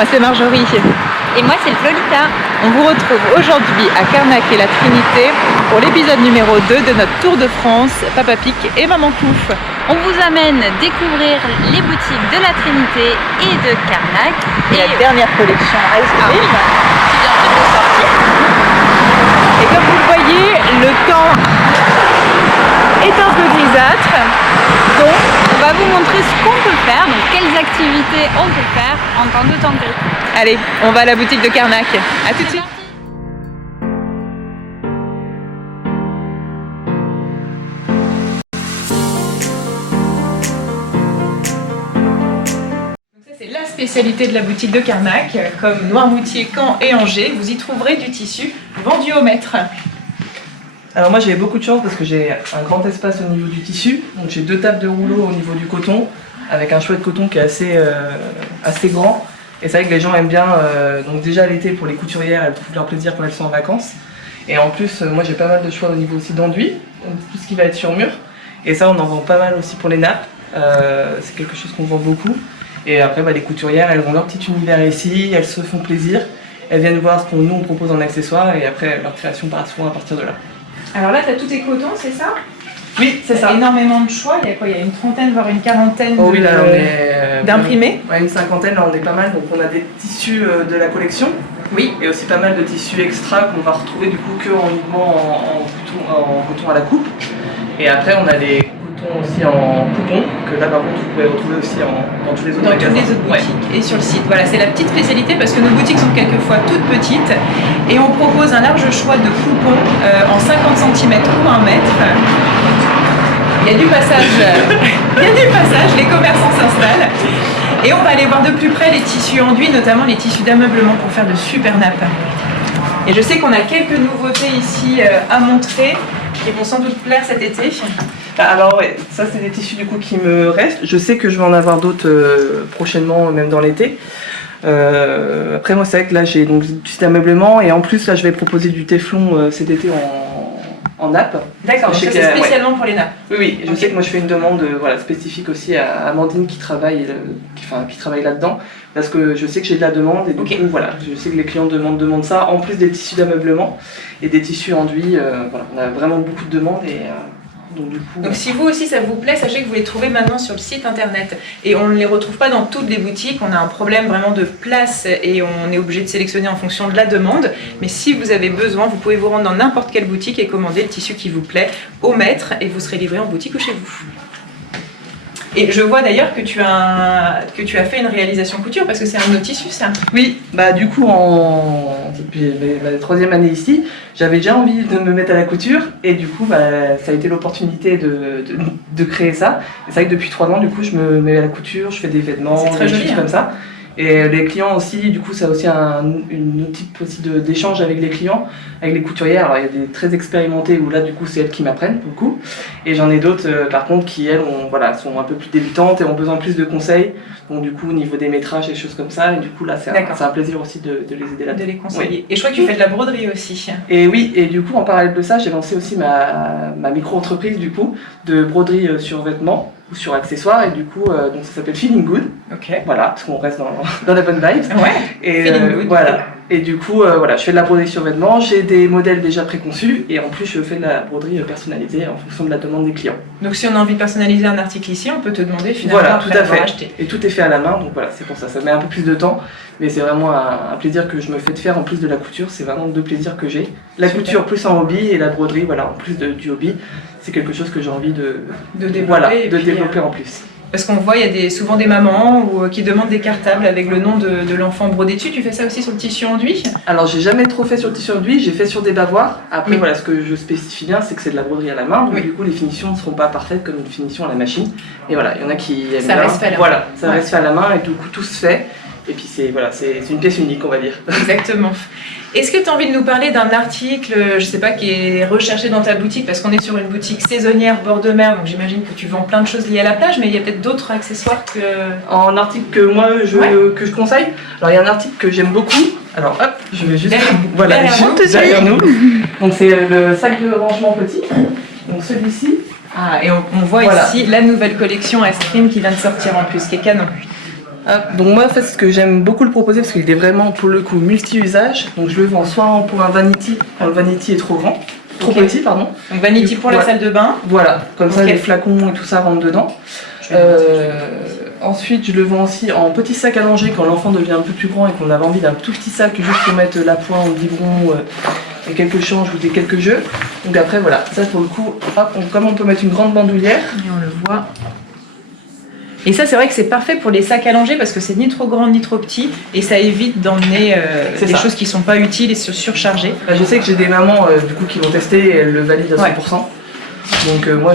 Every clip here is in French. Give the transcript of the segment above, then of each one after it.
moi c'est Marjorie. Et moi c'est le Lolita. On vous retrouve aujourd'hui à Carnac et la Trinité pour l'épisode numéro 2 de notre Tour de France, Papa Pic et Maman Couf. On vous amène découvrir les boutiques de la Trinité et de Carnac. Et la dernière collection Ice Cream qui vient de sortir. Et comme vous le voyez, le temps est un peu grisâtre. Donc on va vous montrer ce qu'on peut faire, donc quelles activités on peut faire en temps de temps gris. allez, on va à la boutique de Carnac. À tout de suite. C'est la spécialité de la boutique de Carnac, comme Noirmoutier, Caen et Angers, vous y trouverez du tissu vendu au mètre. Alors moi j'ai beaucoup de chance parce que j'ai un grand espace au niveau du tissu, donc j'ai 2 tables de rouleau au niveau du coton, avec un choix de coton qui est assez grand. Et c'est vrai que les gens aiment bien, donc déjà l'été pour les couturières, elles trouvent leur plaisir quand elles sont en vacances. Et en plus, moi j'ai pas mal de choix au niveau aussi d'enduit, tout ce qui va être sur mur. Et ça on en vend pas mal aussi pour les nappes, c'est quelque chose qu'on vend beaucoup. Et après les couturières, elles ont leur petit univers ici, elles se font plaisir, elles viennent voir ce qu'on nous on propose en accessoires et après leur création part souvent à partir de là. Alors là, tu as tout tes cotons, c'est ça? Oui, c'est ça. Énormément de choix, il y a quoi? Il y a une trentaine, voire une quarantaine d'imprimés. Ouais, une cinquantaine, là on est pas mal, donc on a des tissus de la collection. Oui. Et aussi pas mal de tissus extra qu'on va retrouver du coup que uniquement en coton à la coupe. Et après on a des cotons aussi en coupon, que là par contre vous pouvez retrouver aussi dans tous les autres magasins. Dans toutes les autres boutiques et sur le site. Voilà, c'est la petite spécialité parce que nos boutiques sont quelquefois toutes petites et on propose un large choix de coupons en 50 cm ou 1 mètre. Il y a du passage, les commerçants s'installent et on va aller voir de plus près les tissus enduits, notamment les tissus d'ameublement pour faire de super nappes. Et je sais qu'on a quelques nouveautés ici à montrer qui vont sans doute plaire cet été. Alors ouais, ça c'est des tissus du coup qui me restent. Je sais que je vais en avoir d'autres prochainement, même dans l'été. Après moi c'est vrai que là j'ai donc du tissu d'ameublement et en plus là je vais proposer du téflon cet été en nappe. D'accord, donc ça c'est spécialement pour les nappes. Oui, je sais que moi je fais une demande spécifique aussi à Amandine qui travaille là-dedans, parce que je sais que j'ai de la demande et donc voilà, je sais que les clients demandent ça, en plus des tissus d'ameublement et des tissus enduits, voilà, on a vraiment beaucoup de demandes et donc si vous aussi ça vous plaît, sachez que vous les trouvez maintenant sur le site internet et on ne les retrouve pas dans toutes les boutiques, on a un problème vraiment de place et on est obligé de sélectionner en fonction de la demande, mais si vous avez besoin, vous pouvez vous rendre dans n'importe quelle boutique et commander le tissu qui vous plaît au mètre et vous serez livré en boutique ou chez vous. Et je vois d'ailleurs que tu as fait une réalisation couture parce que c'est un de nos tissus, ça. Oui, du coup depuis ma 3e année ici, j'avais déjà envie de me mettre à la couture et du coup ça a été l'opportunité de créer ça. Et c'est vrai que depuis 3 ans du coup je me mets à la couture, je fais des vêtements, des choses comme ça. Et les clients aussi, du coup, ça a aussi une autre type aussi d'échange avec les clients, avec les couturières. Alors il y a des très expérimentées où là, du coup, c'est elles qui m'apprennent beaucoup. Et j'en ai d'autres, par contre, qui elles sont un peu plus débutantes et ont besoin de plus de conseils. Donc du coup, au niveau des métrages et choses comme ça. Et du coup, là, c'est un plaisir aussi de les aider là-dedans. De les conseiller. Oui. Et je crois que tu fais de la broderie aussi. Et oui, et du coup, en parallèle de ça, j'ai lancé aussi ma micro-entreprise, du coup, de broderie sur vêtements ou sur accessoires, et du coup donc ça s'appelle Feeling Good. Ok. Voilà, parce qu'on reste dans la bonne vibe. Ouais. Et Feeling Good. Voilà. Et du coup je fais de la broderie sur vêtements, j'ai des modèles déjà préconçus et en plus je fais de la broderie personnalisée en fonction de la demande des clients. Donc si on a envie de personnaliser un article ici, on peut te demander finalement tout à fait. Acheter. Et tout est fait à la main, donc voilà, c'est pour ça. Ça met un peu plus de temps, mais c'est vraiment un plaisir que je me fais de faire en plus de la couture. C'est vraiment 2 plaisirs que j'ai. La couture plus en hobby et la broderie, voilà, en plus du hobby. C'est quelque chose que j'ai envie de développer en plus. Parce qu'on voit, il y a souvent des mamans qui demandent des cartables avec le nom de l'enfant brodé dessus. Tu fais ça aussi sur le tissu enduit? Alors, j'ai jamais trop fait sur le tissu enduit, j'ai fait sur des bavoirs. Après, voilà, ce que je spécifie bien, c'est que c'est de la broderie à la main. Donc, du coup, les finitions ne seront pas parfaites comme une finition à la machine. Et voilà, il y en a qui aiment bien. Reste fait à la main. Voilà, ça reste fait à la main et du coup, tout se fait. Et puis, c'est une pièce unique, on va dire. Exactement. Est-ce que tu as envie de nous parler d'un article, je sais pas, qui est recherché dans ta boutique, parce qu'on est sur une boutique saisonnière bord de mer, donc j'imagine que tu vends plein de choses liées à la plage, mais il y a peut-être d'autres accessoires que... En article que moi que je conseille, alors il y a un article que j'aime beaucoup. Alors hop, je vais juste... derrière nous. Donc c'est le sac de rangement petit. Donc celui-ci. Ah, et on voit ici la nouvelle collection Ice Cream qui vient de sortir en plus, qui est canon. Donc moi, en fait, ce que j'aime beaucoup le proposer, parce qu'il est vraiment, pour le coup, multi-usage. Donc je le vends soit pour un vanity, quand le vanity est trop grand, trop petit, pardon. Donc vanity pour la salle de bain. Voilà, comme ça les flacons et tout ça rentrent dedans. Ensuite, je le vends aussi en petit sac à langer quand l'enfant devient un peu plus grand et qu'on a envie d'un tout petit sac juste pour mettre l'appoint ou le biberon et quelques changes ou quelques jeux. Donc après, voilà, ça pour le coup, hop, comme on peut mettre une grande bandoulière. Et on le voit. Et ça, c'est vrai que c'est parfait pour les sacs à langer parce que c'est ni trop grand ni trop petit et ça évite d'emmener des choses qui sont pas utiles et se surcharger. Je sais que j'ai des mamans du coup qui vont tester et elles le valident à 100%. Donc moi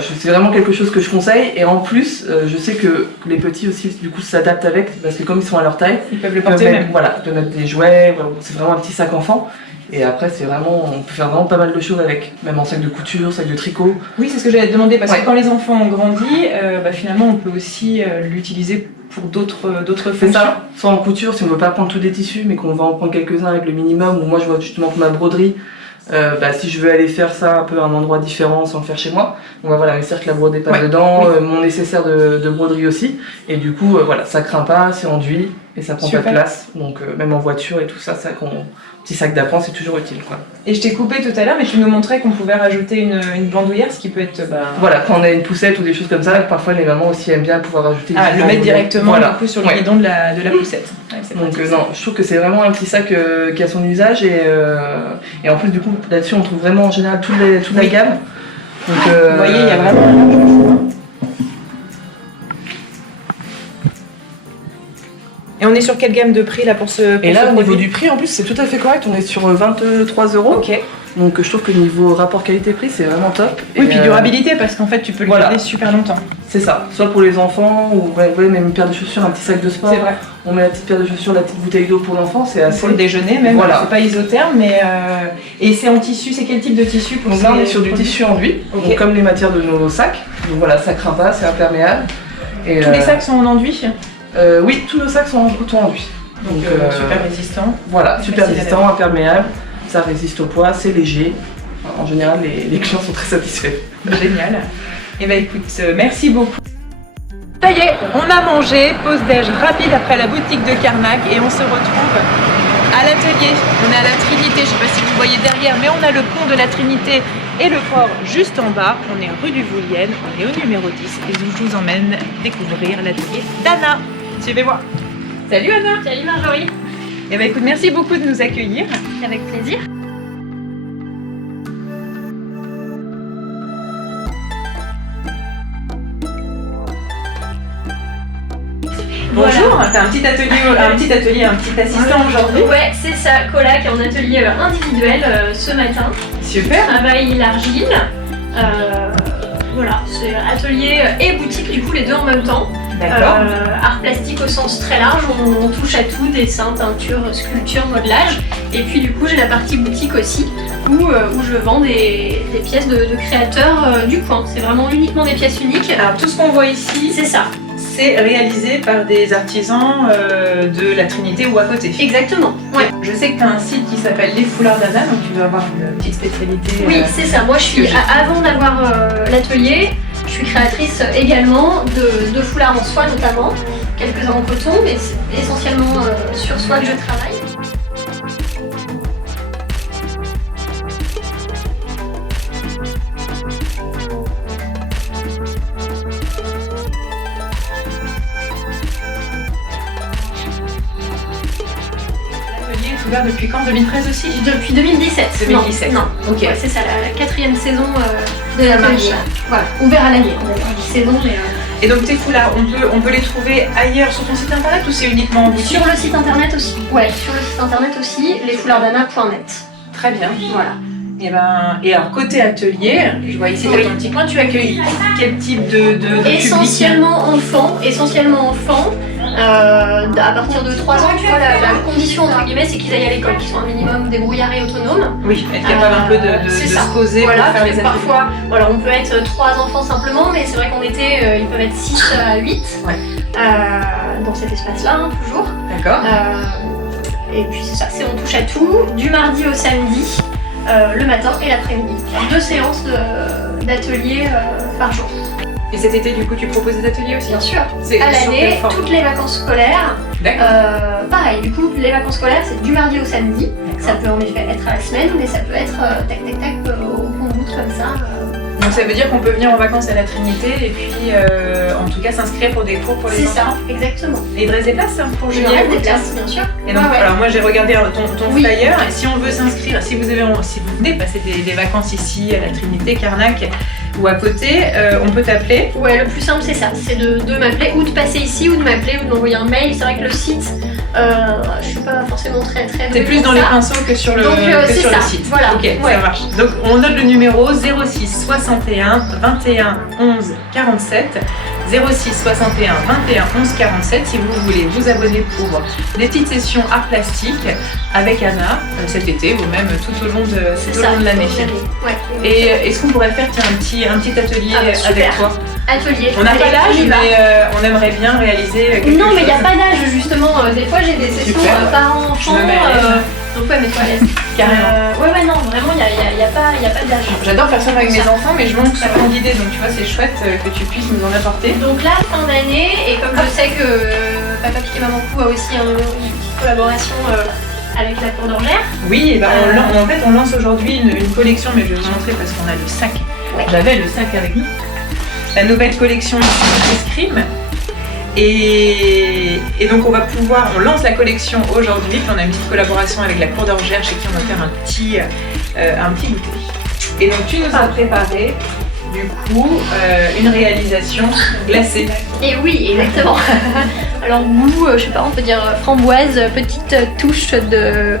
c'est vraiment quelque chose que je conseille et en plus je sais que les petits aussi du coup s'adaptent avec parce que comme ils sont à leur taille, ils peuvent le porter même. Voilà, ils peuvent mettre des jouets, voilà, c'est vraiment un petit sac enfant et après c'est vraiment, on peut faire vraiment pas mal de choses avec, même en sac de couture, sac de tricot. Oui, c'est ce que j'allais te demander parce que quand les enfants ont grandi, finalement on peut aussi l'utiliser pour d'autres fonctions. Ça, soit en couture si on veut pas prendre tous des tissus mais qu'on va en prendre quelques-uns avec le minimum, ou moi je vois justement pour ma broderie. Si je veux aller faire ça un peu à un endroit différent sans le faire chez moi, donc voilà, mes cercles à broder pas dedans, mon nécessaire de broderie aussi, et du coup voilà, ça craint pas, c'est enduit et ça prend pas de place, donc même en voiture et tout ça, petit sac d'appoint c'est toujours utile quoi. Et je t'ai coupé tout à l'heure mais tu nous montrais qu'on pouvait rajouter une bandoulière, ce qui peut être voilà, quand on a une poussette ou des choses comme ça, parfois les mamans aussi aiment bien pouvoir rajouter le mettre directement du coup sur le guidon de la poussette. Donc non, je trouve que c'est vraiment un petit sac qui a son usage et en plus du coup là-dessus on trouve vraiment en général toute la gamme. Donc, vous voyez, il y a vraiment un large choix. Et on est sur quelle gamme de prix là pour ce Et là au niveau du prix en plus c'est tout à fait correct, on est sur 23 €. Ok. Donc je trouve que niveau rapport qualité-prix c'est vraiment top. Oui, et puis durabilité parce qu'en fait tu peux le garder super longtemps. C'est ça, soit pour les enfants ou même une paire de chaussures, un petit sac de sport. C'est vrai. On met la petite paire de chaussures, la petite bouteille d'eau pour l'enfant, c'est assez... Pour le déjeuner même, c'est pas isotherme mais... Et c'est en tissu, c'est quel type de tissu pour Donc là on est sur du tissu enduit, donc comme les matières de nos sacs. Donc voilà, ça craint pas, c'est imperméable. Et tous les sacs sont en enduit? Oui, tous nos sacs sont en coton enduit. Donc super résistant. Voilà, super résistant, imperméable, ça résiste au poids, c'est léger. En général, les clients sont très satisfaits. Génial. Et bah écoute, merci beaucoup. Ça y est, on a mangé, pause déj rapide après la boutique de Carnac et on se retrouve à l'atelier. On est à la Trinité, je sais pas si vous voyez derrière, mais on a le pont de la Trinité et le port juste en bas. On est rue du Voulienne, on est au numéro 10 et je vous emmène découvrir l'atelier d'Anna. Suivez-moi. Salut Anna. Salut Marjorie. Et bah écoute, merci beaucoup de nous accueillir. Avec plaisir. Bonjour, t'as un petit atelier, un petit assistant aujourd'hui. Ouais, c'est ça, Cola qui est en atelier individuel ce matin. Super. Travaille l'argile. Voilà, c'est atelier et boutique du coup les deux en même temps. D'accord. Art plastique au sens très large, on touche à tout, dessin, peinture, sculpture, modelage. Et puis du coup j'ai la partie boutique aussi où je vends des pièces de créateurs du coin. C'est vraiment uniquement des pièces uniques. Alors tout ce qu'on voit ici, c'est ça. C'est réalisé par des artisans de la Trinité ou à côté. Exactement, ouais. Je sais que tu as un site qui s'appelle Les Foulards d'Anna, donc tu dois avoir une petite spécialité. Oui, c'est ça. Moi, je suis, avant d'avoir l'atelier, je suis créatrice également de foulards en soie notamment, quelques-uns en coton, mais c'est essentiellement sur soie que je travaille. Ouvert depuis quand? 2013 aussi? Depuis 2017. 2017. Non. Ok. Ouais, c'est ça, la 4e saison de la marche. Voilà, ouvert à l'année. On a dit saison, mais. Et donc tes foulards, on peut les trouver ailleurs sur ton site internet ou c'est uniquement en boutique? Sur le site internet aussi. Ouais, sur le site internet aussi, lesfoulardsdana.net. Très bien. Voilà. Et alors côté atelier, je vois ici dans ton petit coin, tu accueilles quel type de essentiellement enfants, à partir de 3 ans, tu vois, la condition entre guillemets, c'est qu'ils aillent à l'école, qu'ils soient un minimum débrouillards et autonomes. Oui, être capable un peu de se poser voilà, pour faire les ateliers. Parfois, voilà, on peut être 3 enfants simplement, mais c'est vrai qu'en été, ils peuvent être 6 à 8 dans cet espace-là, hein, toujours. D'accord. Et puis c'est ça, on touche à tout, du mardi au samedi, le matin et l'après-midi. 2 séances d'atelier par jour. Et cet été, du coup, tu proposes des ateliers aussi? Bien sûr. C'est À sur quelle l'année, forme? toutes les vacances scolaires. D'accord. Pareil, du coup, les vacances scolaires, c'est du mardi au samedi. D'accord. Ça peut en effet être à la semaine, mais ça peut être tac tac tac au compte-gouttes comme ça. Donc ça veut dire qu'on peut venir en vacances à la Trinité et puis en tout cas s'inscrire pour des cours pour les C'est enfants. ça, exactement. Et il reste des places pour Il juillet reste des août, places, bien sûr. Et donc, Ouais, ouais. alors moi j'ai regardé ton Oui. flyer, et si on veut s'inscrire, si vous venez passer des vacances ici à la Trinité, Carnac ou à côté, on peut t'appeler. Ouais, le plus simple c'est ça, c'est de m'appeler ou de passer ici ou de m'appeler ou de m'envoyer un mail. C'est vrai que le site, je suis pas forcément très C'est douée plus pour dans les ça. pinceaux que sur le, Donc, que c'est sur ça, le site. voilà. Ok, Ouais. ça marche. Donc on note le numéro 06 61 21 11 47. 06 61 21 11 47 si vous voulez vous abonner pour des petites sessions art plastique avec Anna cet été ou même tout au long de l'année. Ouais. Et est-ce qu'on pourrait faire tiens, un petit atelier Ah bah, super. avec toi? Atelier. On n'a Allez, pas d'âge, on y va. mais on aimerait bien réaliser quelque chose. Non, mais il n'y a pas d'âge justement. Des fois, j'ai des sessions Super. parents-enfants. Je me mets à l'aise. Donc, ouais, mets-toi à l'aise. Carrément. Ouais, non, vraiment, il n'y a pas d'âge. J'adore faire ça avec mes enfants, mais je manque souvent d'idées, donc tu vois, c'est chouette que tu puisses nous en apporter. Donc là, fin d'année, et comme je sais que Papa Piqué Maman Pou a aussi une petite collaboration avec la Cour d'Orgère. Oui, et ben en fait, on lance aujourd'hui une collection, mais je vais vous montrer parce qu'on a le sac. Ouais. J'avais le sac avec nous. La nouvelle collection Escrime. Et donc on lance la collection aujourd'hui, puis on a une petite collaboration avec la Cour d'Orgère chez qui on va faire un petit goûter. Et donc tu nous as préparé du coup une réalisation glacée. Et oui, exactement. Alors goût, je sais pas, on peut dire framboise, petite touche de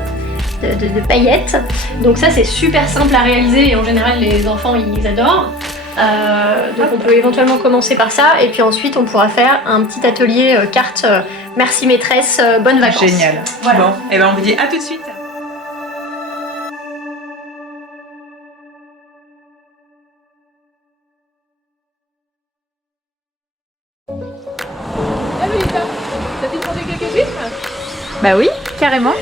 paillettes. Donc ça c'est super simple à réaliser et en général les enfants ils adorent. Donc on peut éventuellement commencer par ça et puis ensuite on pourra faire un petit atelier carte merci maîtresse, bonnes vacances. Génial. Voilà. Bon, et ben on vous dit à tout de suite. Bah oui, carrément.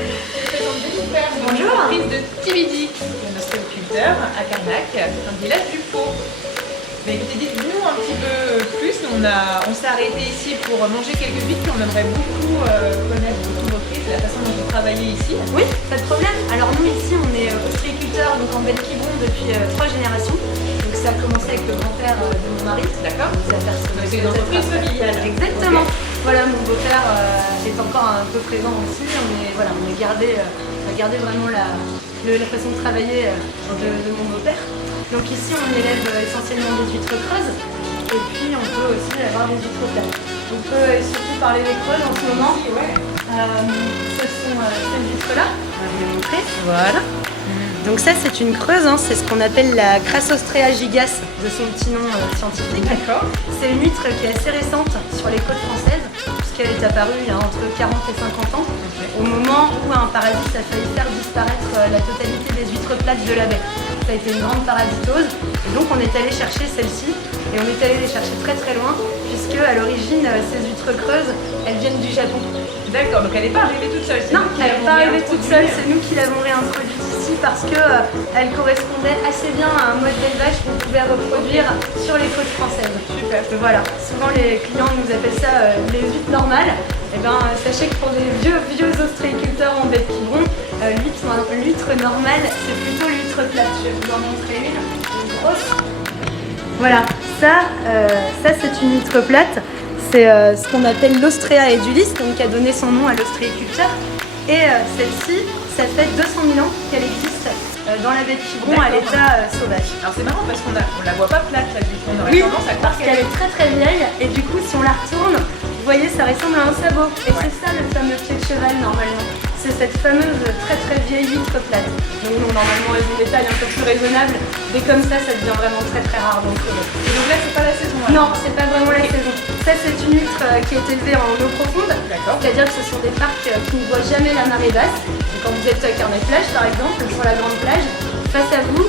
Bonjour, prise de Tibidi, notre sculpteur à Carnac, un village du Pau. Mais écoutez, dites-nous un petit peu plus. On s'est arrêté ici pour manger quelques huîtres, puis on aimerait beaucoup connaître votre entreprise, la façon dont vous travaillez ici. Oui, pas de problème. Alors nous ici on est ostréiculteurs donc en Belle-Quiberon depuis 3 générations. Donc ça a commencé avec le grand-père de mon mari. D'accord. Ça va faire Donc c'est une entreprise familiale. Exactement. Ok. Voilà, mon beau-père est encore un peu présent aussi. On a gardé vraiment la façon de travailler de mon beau-père. Donc ici on élève essentiellement des huîtres creuses. Et puis on peut aussi avoir des huîtres plates. On peut surtout parler des creuses en ce moment. Ouais. Ce sont ces huîtres-là. Je vais vous montrer. Voilà. Donc ça c'est une creuse, hein. C'est ce qu'on appelle la Crassostrea gigas de son petit nom scientifique. D'accord. C'est une huître qui est assez récente sur les côtes françaises, puisqu'elle est apparue il y a entre 40 et 50 ans, au moment où un parasite a failli faire disparaître la totalité des huîtres plates de la baie. Ça a été une grande parasitose, et donc on est allé chercher celle-ci, et on est allé les chercher très très loin, puisque à l'origine ces huîtres creuses, elles viennent du Japon. D'accord, donc elle n'est pas arrivée toute seule. c'est Non, nous qui elle n'est l'avons pas arrivée toute seule, réintroduite. c'est nous qui l'avons réintroduite ici parce qu'elle correspondait assez bien à un mode d'élevage qu'on pouvait reproduire sur les côtes françaises. Super. Donc voilà, souvent les clients nous appellent ça les huîtres normales. Et bien sachez que pour des vieux ostréiculteurs en Belle-Quiberon, l'huître normale c'est plutôt l'huître plate. Je vais vous en montrer une grosse. Voilà, ça c'est une huître plate. C'est ce qu'on appelle l'Ostrea edulis, donc qui a donné son nom à l'ostréiculteur. Et celle-ci, ça fait 200 000 ans qu'elle existe dans la baie de Quiberon à l'état sauvage. Alors c'est marrant parce qu'on la voit pas plate là, du coup on aurait Oui, tendance à croire parce qu'elle est très très vieille et du coup si on la retourne, vous voyez ça ressemble à un sabot. Et c'est ça le fameux pied de cheval normalement. C'est cette fameuse très très vieille huître plate. Donc non, normalement elles ont des tailles un peu plus raisonnables. Dès comme ça devient vraiment très très rare. Donc, Et donc là c'est pas la saison là. non, c'est pas vraiment la saison. Ça c'est une huître qui est élevée en eau profonde. D'accord. C'est-à-dire que ce sont des parcs qui ne voient jamais la marée basse. Donc, quand vous êtes à Carnet-Plage par exemple, sur la grande plage, face à vous,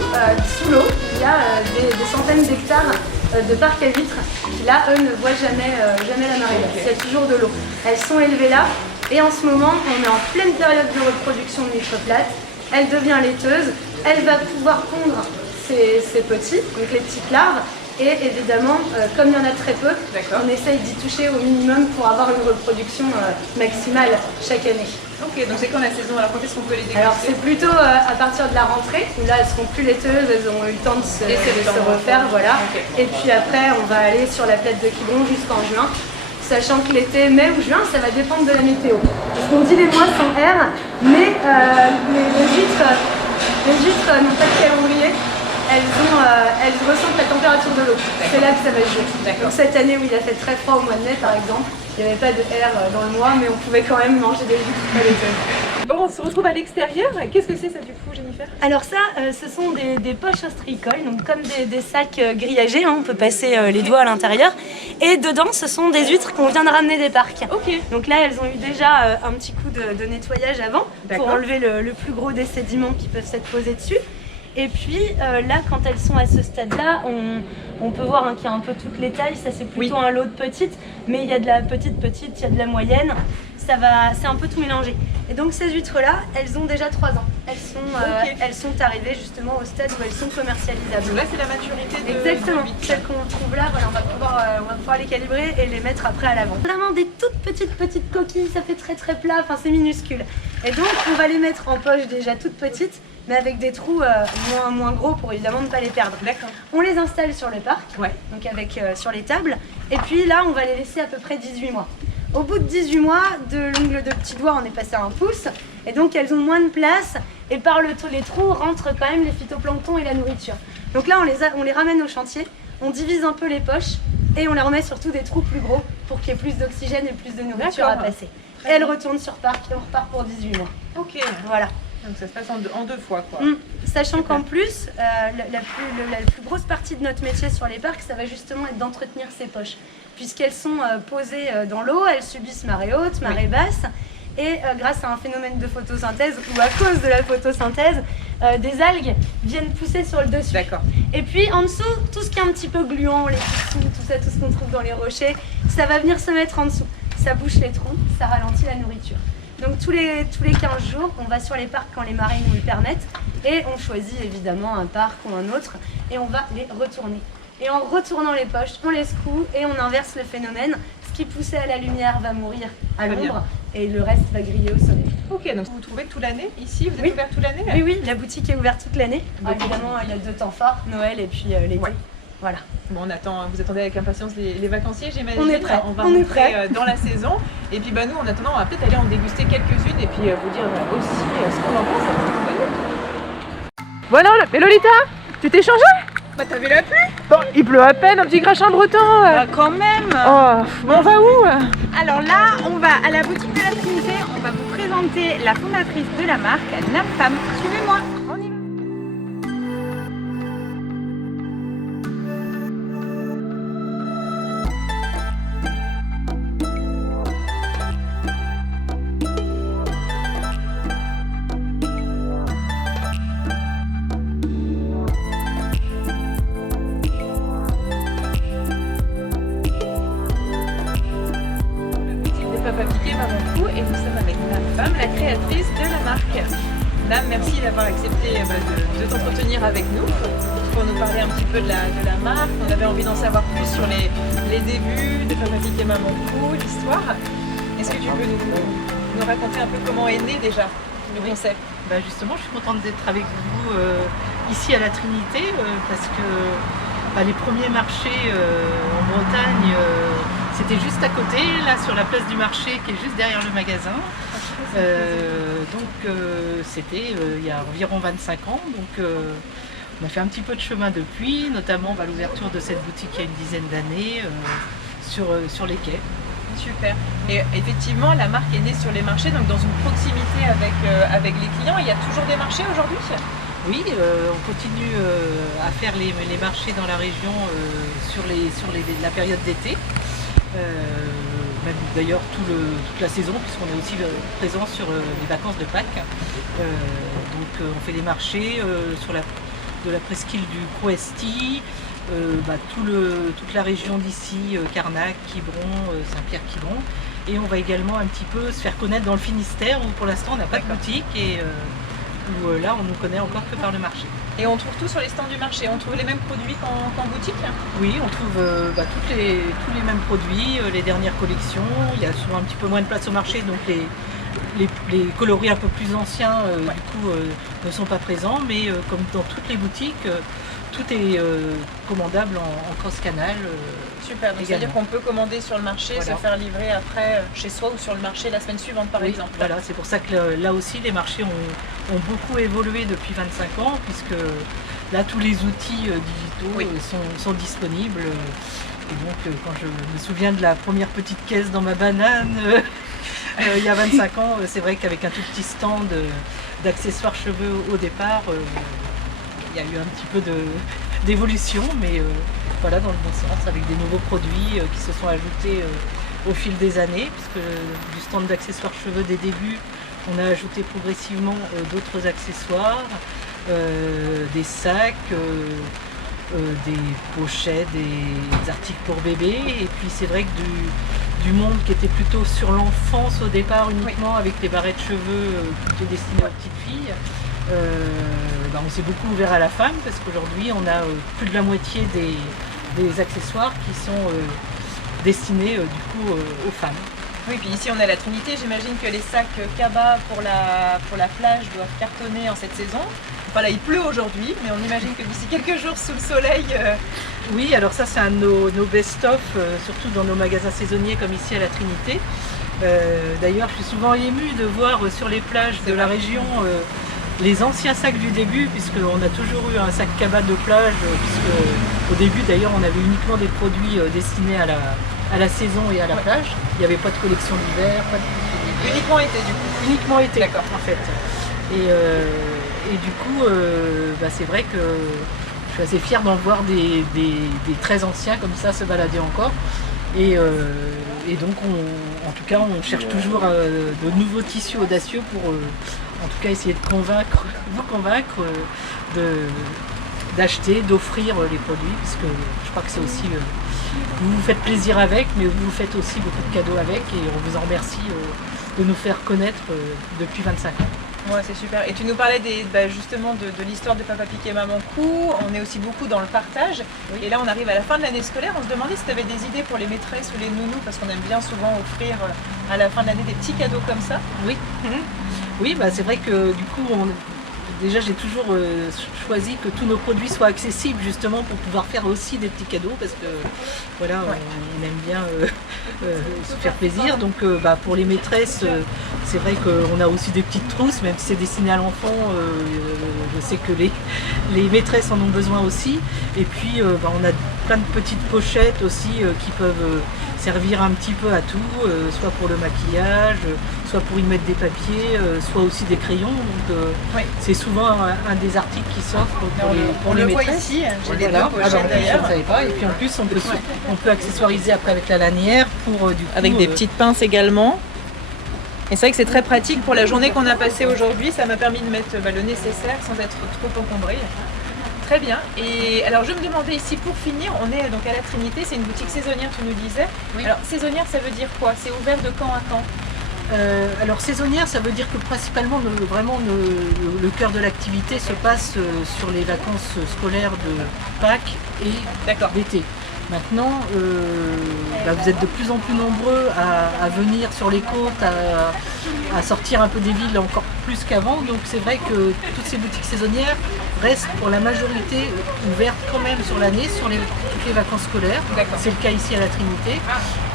sous l'eau, il y a des centaines d'hectares de parcs à huîtres qui là, eux, ne voient jamais la marée basse. Il y a toujours de l'eau. Elles sont élevées là et en ce moment, on est en pleine période de reproduction de l'huître plate. Elle devient laiteuse, elle va pouvoir pondre ses petits, donc les petites larves. Et évidemment, comme il y en a très peu, on essaye d'y toucher au minimum pour avoir une reproduction maximale chaque année. Ok, donc c'est quand la saison? Alors quand est-ce qu'on peut les déguster? Alors c'est plutôt à partir de la rentrée, où là elles seront plus laiteuses, elles ont eu le temps de se refaire, voilà. Okay. Et puis après on va aller sur la plate de Quiberon jusqu'en juin, sachant que l'été, mai ou juin, ça va dépendre de la météo. Parce qu'on dit les mois sans R, mais les huîtres n'ont pas de calendrier. Elles ressentent la température de l'eau. C'est là que ça va jouer. Donc cette année où il a fait très froid au mois de mai par exemple, il n'y avait pas de R dans le mois, mais on pouvait quand même manger des huîtres très laiteuses. Bon, on se retrouve à l'extérieur. Qu'est-ce que c'est ça du coup, Jennifer? Alors ça, ce sont des poches ostréicoles, donc comme des sacs grillagés, hein, on peut passer les doigts à l'intérieur. Et dedans, ce sont des huîtres qu'on vient de ramener des parcs. Ok. Donc là, elles ont eu déjà un petit coup de nettoyage avant, pour enlever le plus gros des sédiments qui peuvent s'être posés dessus. Et puis là, quand elles sont à ce stade-là, on peut voir qu'il y a un peu toutes les tailles. Ça, c'est plutôt un lot de petites, mais il y a de la petite, il y a de la moyenne. C'est un peu tout mélangé. Et donc ces huîtres-là, elles ont déjà 3 ans. Elles sont arrivées justement au stade où elles sont commercialisables. Donc là, c'est la maturité de Exactement. l'huître. Celles qu'on trouve là, voilà, on va pouvoir les calibrer et les mettre après à la vente. Vraiment des toutes petites coquilles, ça fait très plat, enfin c'est minuscule. Et donc on va les mettre en poche déjà toutes petites, mais avec des trous moins gros pour évidemment ne pas les perdre. D'accord. On les installe sur le parc, donc avec sur les tables, et puis là on va les laisser à peu près 18 mois. Au bout de 18 mois, de l'ongle de petit doigt, on est passé à 1 pouce, et donc elles ont moins de place, et par les trous rentrent quand même les phytoplanctons et la nourriture. Donc là on les ramène au chantier, on divise un peu les poches, et on les remet surtout des trous plus gros pour qu'il y ait plus d'oxygène et plus de nourriture à passer. Et elles retournent sur parc et on repart pour 18 mois. Ok. Voilà. Donc ça se passe en deux fois, quoi. Sachant qu'en plus, la plus grosse partie de notre métier sur les parcs, ça va justement être d'entretenir ces poches. Puisqu'elles sont posées dans l'eau, elles subissent marée haute, marée basse, et grâce à un phénomène de photosynthèse, ou à cause de la photosynthèse, des algues viennent pousser sur le dessus. D'accord. Et puis en dessous, tout ce qui est un petit peu gluant, les dessous, tout ce qu'on trouve dans les rochers, ça va venir se mettre en dessous. Ça bouche les trous, ça ralentit la nourriture. Donc tous les 15 jours, on va sur les parcs quand les marées nous le permettent, et on choisit évidemment un parc ou un autre, et on va les retourner. Et en retournant les poches, on les secoue et on inverse le phénomène. Ce qui poussait à la lumière va mourir à l'ombre et le reste va griller au soleil. Ok, donc vous vous trouvez toute l'année ici? Vous êtes ouvert toute l'année? Oui, la boutique est ouverte toute l'année. Évidemment, il y a 2 temps forts, Noël et puis l'été. Voilà. Bon, vous attendez avec impatience les vacanciers, j'imagine. On est prêts. On va rentrer dans la saison. Et puis nous, en attendant, on va peut-être aller en déguster quelques-unes et puis vous dire aussi ce qu'on en pense. Voilà, mais Lolita, tu t'es changée? Bah t'as vu la pluie? Bon, il pleut à peine, un petit crachin breton. Bah, quand même. Oh, bon, on va où? Alors là, on va à la boutique de la Trinité. On va vous présenter la fondatrice de la marque, NAPFAM. Suivez-moi. On y va. Et nous sommes avec NAPFAM, la créatrice de la marque. Nam, merci d'avoir accepté de t'entretenir avec nous pour nous parler un petit peu de la marque. On avait envie d'en savoir plus sur les débuts de Papa Pic et Maman Pou, l'histoire. Est-ce que tu peux nous raconter un peu comment est né déjà le concept? Justement, je suis contente d'être avec vous ici à la Trinité parce que les premiers marchés en Bretagne, c'était juste à côté, là sur la place du marché qui est juste derrière le magasin. C'était il y a environ 25 ans. Donc on a fait un petit peu de chemin depuis, notamment l'ouverture de cette boutique il y a une dizaine d'années sur les quais. Super. Et effectivement, la marque est née sur les marchés, donc dans une proximité avec les clients. Il y a toujours des marchés aujourd'hui? Oui, on continue à faire les marchés dans la région sur la période d'été. Même d'ailleurs toute la saison, puisqu'on est aussi présent sur les vacances de Pâques. Donc on fait les marchés de la presqu'île du Croesti, toute la région d'ici, Carnac, Quiberon, Saint-Pierre-Quiberon. Et on va également un petit peu se faire connaître dans le Finistère où pour l'instant on n'a pas de boutique et où là on nous connaît encore que par le marché. Et on trouve tout sur les stands du marché. On trouve les mêmes produits qu'en boutique? Oui, on trouve tous les mêmes produits, les dernières collections. Il y a souvent un petit peu moins de place au marché, donc les coloris un peu plus anciens du coup ne sont pas présents, mais comme dans toutes les boutiques, tout est commandable en cross-canal. Super, donc c'est-à-dire qu'on peut commander sur le marché, Voilà. se faire livrer après chez soi ou sur le marché la semaine suivante par exemple. Voilà, c'est pour ça que là aussi les marchés ont beaucoup évolué depuis 25 ans, puisque là tous les outils digitaux sont disponibles. Et donc quand je me souviens de la première petite caisse dans ma banane, il y a 25 ans, c'est vrai qu'avec un tout petit stand d'accessoires cheveux au départ, il y a eu un petit peu d'évolution, mais voilà, dans le bon sens, avec des nouveaux produits qui se sont ajoutés au fil des années, puisque du stand d'accessoires cheveux des débuts, on a ajouté progressivement d'autres accessoires, des sacs, des pochettes, des articles pour bébés, et puis c'est vrai que du monde qui était plutôt sur l'enfance au départ uniquement, avec les barrettes cheveux plutôt destinées aux petites filles, on s'est beaucoup ouvert à la femme, parce qu'aujourd'hui on a plus de la moitié des accessoires qui sont destinés du coup aux femmes. Oui, puis ici on est à la Trinité, j'imagine que les sacs Kaba pour la plage doivent cartonner en cette saison. Voilà, il pleut aujourd'hui, mais on imagine que d'ici quelques jours sous le soleil... Oui, alors ça c'est un de nos best-of, surtout dans nos magasins saisonniers comme ici à la Trinité. D'ailleurs, je suis souvent émue de voir sur les plages de la région les anciens sacs du début, puisqu'on a toujours eu un sac Kaba de plage, puisque au début d'ailleurs on avait uniquement des produits destinés à la saison et à la plage. Il n'y avait pas de collection d'hiver, pas de... Uniquement été du coup? Uniquement été, d'accord, en fait. Et du coup, c'est vrai que je suis assez fière d'en voir des très anciens comme ça se balader encore. Et donc, en tout cas, on cherche toujours de nouveaux tissus audacieux pour, en tout cas, essayer de vous convaincre d'acheter, d'offrir les produits, parce que je crois que c'est aussi, vous vous faites plaisir avec, mais vous vous faites aussi beaucoup de cadeaux avec, et on vous en remercie de nous faire connaître depuis 25 ans. Ouais, c'est super. Et tu nous parlais justement de l'histoire de Papa Piqué Maman Cou. On est aussi beaucoup dans le partage. Oui. Et là, on arrive à la fin de l'année scolaire. On se demandait si tu avais des idées pour les maîtresses ou les nounous, parce qu'on aime bien souvent offrir à la fin de l'année des petits cadeaux comme ça. Oui. Oui, c'est vrai que du coup, déjà j'ai toujours choisi que tous nos produits soient accessibles, justement pour pouvoir faire aussi des petits cadeaux, parce que voilà, on aime bien se faire plaisir. Donc pour les maîtresses, c'est vrai qu'on a aussi des petites trousses, même si c'est destiné à l'enfant, je sais que les maîtresses en ont besoin aussi. Et puis on a plein de petites pochettes aussi qui peuvent servir un petit peu à tout, soit pour le maquillage, soit pour y mettre des papiers, soit aussi des crayons. Donc c'est souvent un des articles qui s'offre pour les maîtresses. Voit ici, j'ai des Voilà. deux pochettes d'ailleurs. Je ne savais pas. Et puis en plus on peut accessoiriser après avec la lanière pour du coup, avec des petites pinces également. Et c'est vrai que c'est très pratique pour la journée qu'on a passée aujourd'hui. Ça m'a permis de mettre le nécessaire sans être trop encombrée. Très bien. Et alors je me demandais ici, pour finir, on est donc à la Trinité, c'est une boutique saisonnière, tu nous disais. Oui. Alors saisonnière, ça veut dire quoi? C'est ouvert de quand à quand? Alors saisonnière, ça veut dire que principalement le cœur de l'activité se passe sur les vacances scolaires de Pâques et d'été. Maintenant, vous êtes de plus en plus nombreux à venir sur les côtes, à sortir un peu des villes encore plus qu'avant. Donc c'est vrai que toutes ces boutiques saisonnières restent pour la majorité ouvertes quand même sur l'année, sur toutes les vacances scolaires. C'est le cas ici à la Trinité.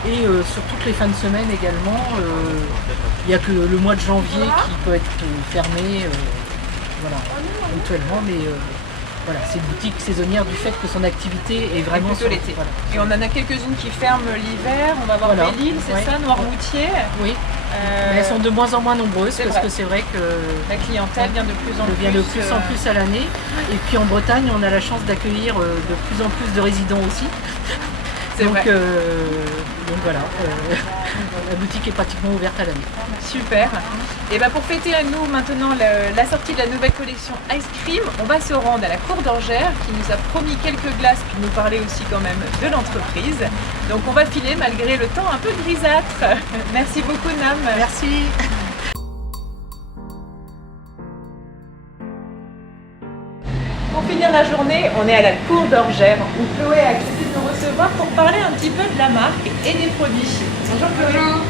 Et sur toutes les fins de semaine également, il n'y a que le mois de janvier qui peut être fermé ponctuellement, mais voilà, c'est une boutique saisonnière du fait que son activité est vraiment plutôt l'été. Voilà. Et on en a quelques-unes qui ferment l'hiver. On va voir Belle-Île, c'est ça, Noirmoutier. Oui. Mais elles sont de moins en moins nombreuses parce que c'est vrai que la clientèle vient de plus en plus à l'année. Et puis en Bretagne, on a la chance d'accueillir de plus en plus de résidents aussi. Donc voilà, la boutique est pratiquement ouverte à l'année. Super. Et pour fêter à nous maintenant la sortie de la nouvelle collection Ice Cream, on va se rendre à la Cour d'Orgères qui nous a promis quelques glaces puis nous parler aussi quand même de l'entreprise. Donc on va filer malgré le temps un peu grisâtre. Merci beaucoup Nam. Merci. la journée, on est à la cour d'Orgères où Chloé a accepté de nous recevoir pour parler un petit peu de la marque et des produits. Bonjour Chloé. Bonjour.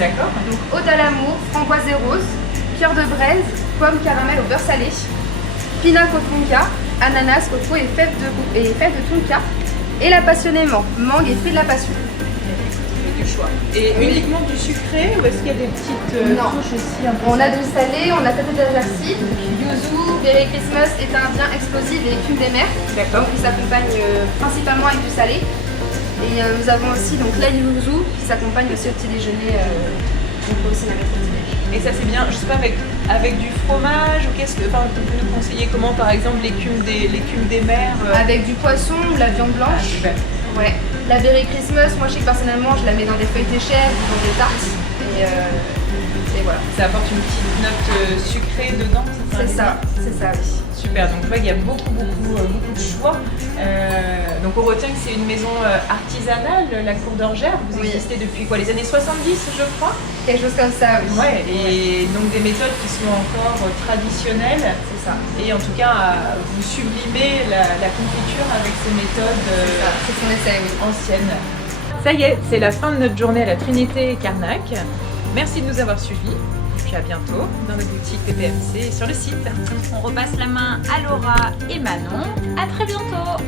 D'accord. Donc ode à l'amour, framboise et rose, cœur de braise, pomme caramel au beurre salé, pina tonka, ananas, coco et fèves de tonka, et la passionnément, mangue et fruits de la passion. Du choix. Et uniquement du sucré ou est-ce qu'il y a des petites Non. touches aussi un peu On a du salé, on a tête d'Ajarcy, yuzu, berry Christmas, étain indien, explosive et écume des mers. D'accord. Qui s'accompagne principalement avec du salé. Et nous avons aussi donc la yuzu qui s'accompagne aussi au petit déjeuner. On peut aussi la mettre au petit déjeuner. Et ça c'est bien, je sais pas, avec du fromage ou qu'est-ce que. Enfin, vous pouvez nous conseiller comment par exemple l'écume des mers Avec du poisson ou la viande blanche. super. Ouais. La berry Christmas, moi je sais que personnellement je la mets dans des feuilletés chèvres, dans des tartes. Et voilà. Ça apporte une petite note sucrée dedans, C'est ça, oui. Super, donc je vois qu'il y a beaucoup de choix. Donc on retient que c'est une maison artisanale, la Cour d'Orgères. Vous Oui. existez depuis quoi, les années 70 je crois? Quelque chose comme ça, oui. Ouais, et donc des méthodes qui sont encore traditionnelles. C'est ça. Et en tout cas, vous sublimez la confiture avec ces méthodes C'est ce qu'on essaie, oui. anciennes. Ça y est, c'est la fin de notre journée à la Trinité Carnac. Merci de nous avoir suivis. Et puis à bientôt dans nos boutiques TPMC et sur le site. On repasse la main à Laura et Manon. À très bientôt.